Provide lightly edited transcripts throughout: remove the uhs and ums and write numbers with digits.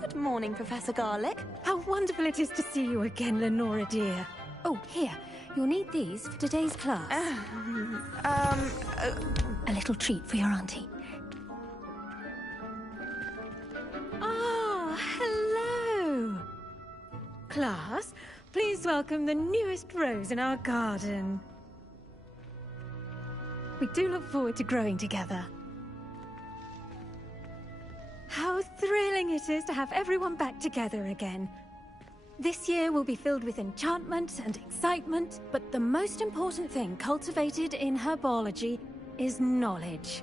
Good morning, Professor Garlic. How wonderful it is to see you again, Lenora dear. Oh, here. You'll need these for today's class. A little treat for your auntie. Ah, hello. Class, please welcome the newest rose in our garden. We do look forward to growing together. How thrilling it is to have everyone back together again. This year will be filled with enchantment and excitement, but the most important thing cultivated in herbology is knowledge.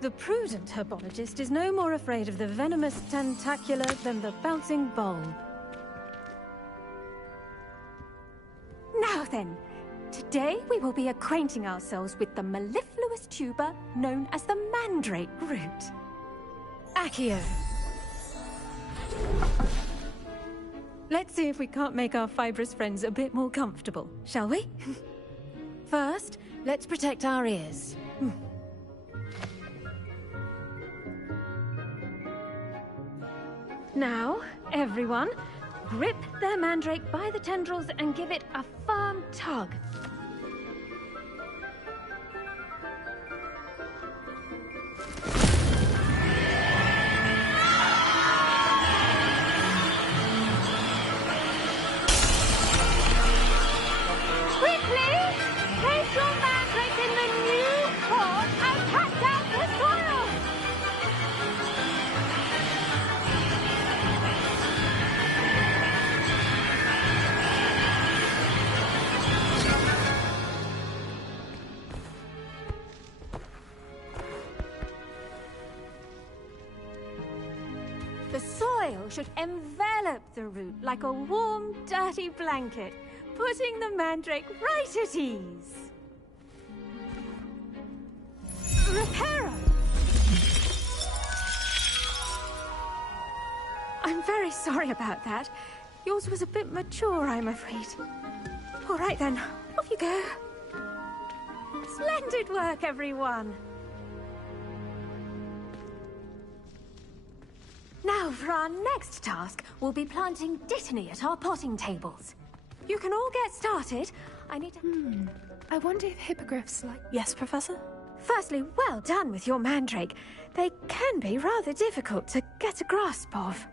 The prudent herbologist is no more afraid of the venomous tentacula than the bouncing bulb. Now then, today we will be acquainting ourselves with the mellifluous tuber known as the mandrake root. Accio. Let's see if we can't make our fibrous friends a bit more comfortable, shall we? First, let's protect our ears. Now, everyone, grip their mandrake by the tendrils and give it a firm tug. The soil should envelop the root like a warm, dirty blanket, putting the mandrake right at ease. Reparo! I'm very sorry about that. Yours was a bit mature, I'm afraid. All right then, off you go. Splendid work, everyone. Now, for our next task, we'll be planting dittany at our potting tables. You can all get started. I need to... I wonder if hippogriffs like... Yes, Professor? Firstly, well done with your mandrake. They can be rather difficult to get a grasp of.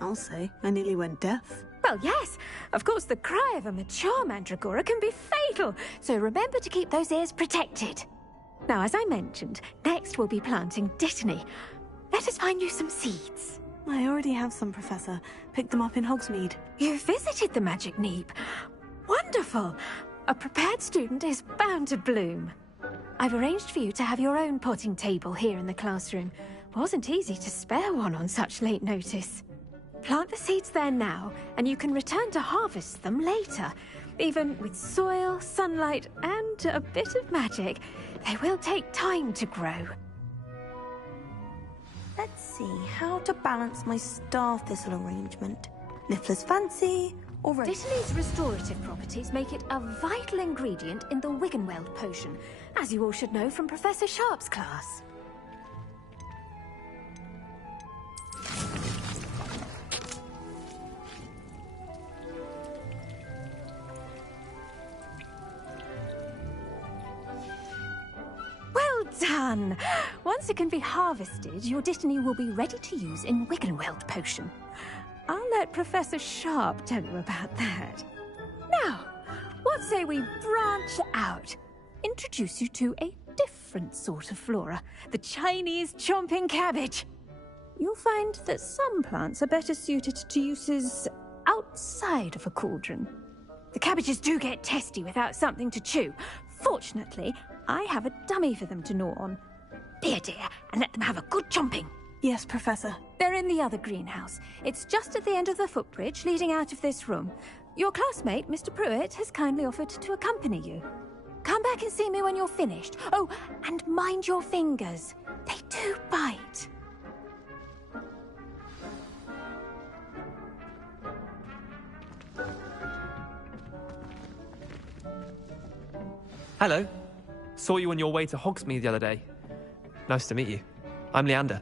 I'll say, I nearly went deaf. Well, yes. Of course, the cry of a mature mandragora can be fatal, so remember to keep those ears protected. Now, as I mentioned, next we'll be planting dittany. Let us find you some seeds. I already have some, Professor. Picked them up in Hogsmeade. You visited the Magic Neep. Wonderful! A prepared student is bound to bloom. I've arranged for you to have your own potting table here in the classroom. Wasn't easy to spare one on such late notice. Plant the seeds there now, and you can return to harvest them later. Even with soil, sunlight, and a bit of magic, they will take time to grow. Let's see how to balance my star thistle arrangement. Niffler's fancy, or Dittany's restorative properties make it a vital ingredient in the Wiggenweld potion, as you all should know from Professor Sharp's class. Well done! Once it can be harvested, your dittany will be ready to use in Wiggenweld potion. I'll let Professor Sharp tell you about that. Now, what say we branch out? Introduce you to a different sort of flora, the Chinese chomping cabbage. You'll find that some plants are better suited to uses outside of a cauldron. The cabbages do get testy without something to chew. Fortunately, I have a dummy for them to gnaw on. Be a dear, and let them have a good chomping. Yes, Professor. They're in the other greenhouse. It's just at the end of the footbridge leading out of this room. Your classmate, Mr. Pruitt, has kindly offered to accompany you. Come back and see me when you're finished. Oh, and mind your fingers. They do bite. Hello. Saw you on your way to Hogsmeade the other day. Nice to meet you. I'm Leander.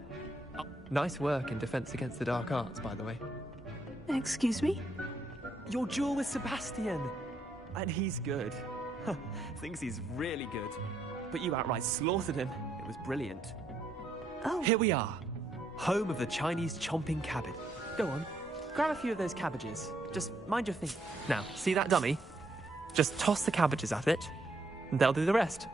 Oh, nice work in Defense Against the Dark Arts, by the way. Excuse me? Your duel with Sebastian! And he's good. Thinks he's really good. But you outright slaughtered him. It was brilliant. Oh. Here we are. Home of the Chinese chomping cabbage. Go on. Grab a few of those cabbages. Just mind your feet. Now, see that dummy? Just toss the cabbages at it, and they'll do the rest.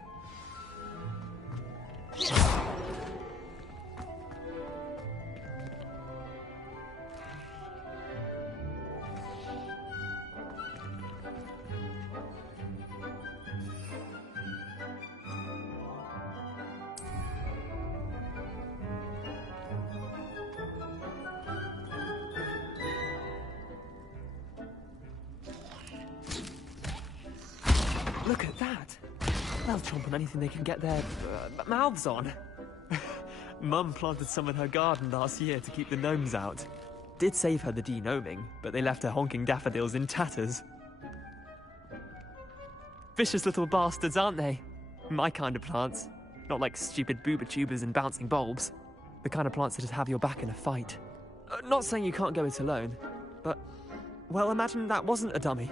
Look at that! They'll chomp on anything they can get their mouths on. Mum planted some in her garden last year to keep the gnomes out. Did save her the de-gnoming, but they left her honking daffodils in tatters. Vicious little bastards, aren't they? My kind of plants. Not like stupid booba tubers and bouncing bulbs. The kind of plants that just have your back in a fight. Not saying you can't go it alone, but... well, imagine that wasn't a dummy.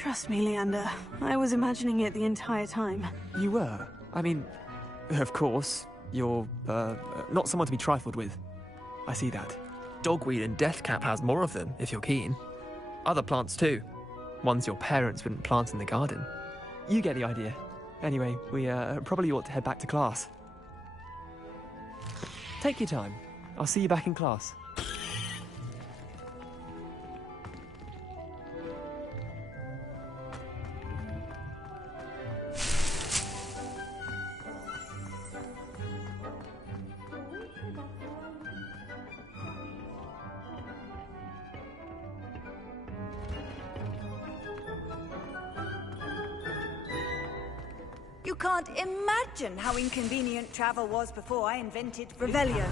Trust me, Leander. I was imagining it the entire time. You were? I mean, of course, you're, not someone to be trifled with. I see that. Dogweed and deathcap has more of them, if you're keen. Other plants too. Ones your parents wouldn't plant in the garden. You get the idea. Anyway, we probably ought to head back to class. Take your time. I'll see you back in class. You can't imagine how inconvenient travel was before I invented Revelio.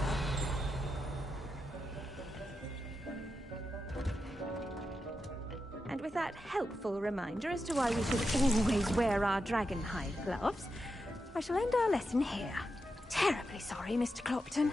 And with that helpful reminder as to why we should always wear our dragonhide gloves, I shall end our lesson here. Terribly sorry, Mr. Clopton.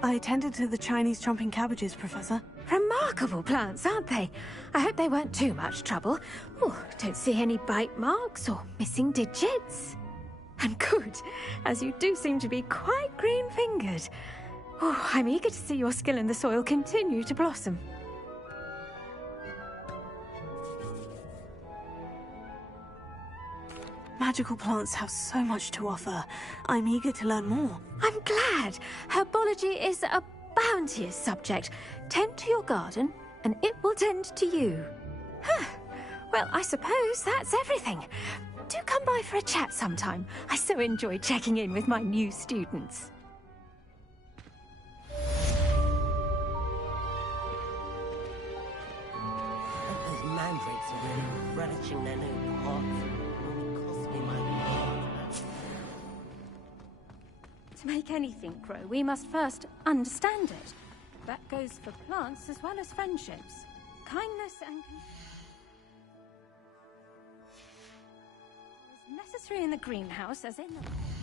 I tended to the Chinese chomping cabbages, Professor. Remarkable plants, aren't they? I hope they weren't too much trouble. Oh, don't see any bite marks or missing digits. And good, as you do seem to be quite green-fingered. Oh, I'm eager to see your skill in the soil continue to blossom. Magical plants have so much to offer. I'm eager to learn more. I'm glad. Herbology is a bounteous subject. Tend to your garden, and it will tend to you. Huh. Well, I suppose that's everything. Do come by for a chat sometime. I so enjoy checking in with my new students. Those mandrakes are really relishing their new pots. To make anything grow, we must first understand it. That goes for plants as well as friendships. Kindness and as necessary in the greenhouse as in the...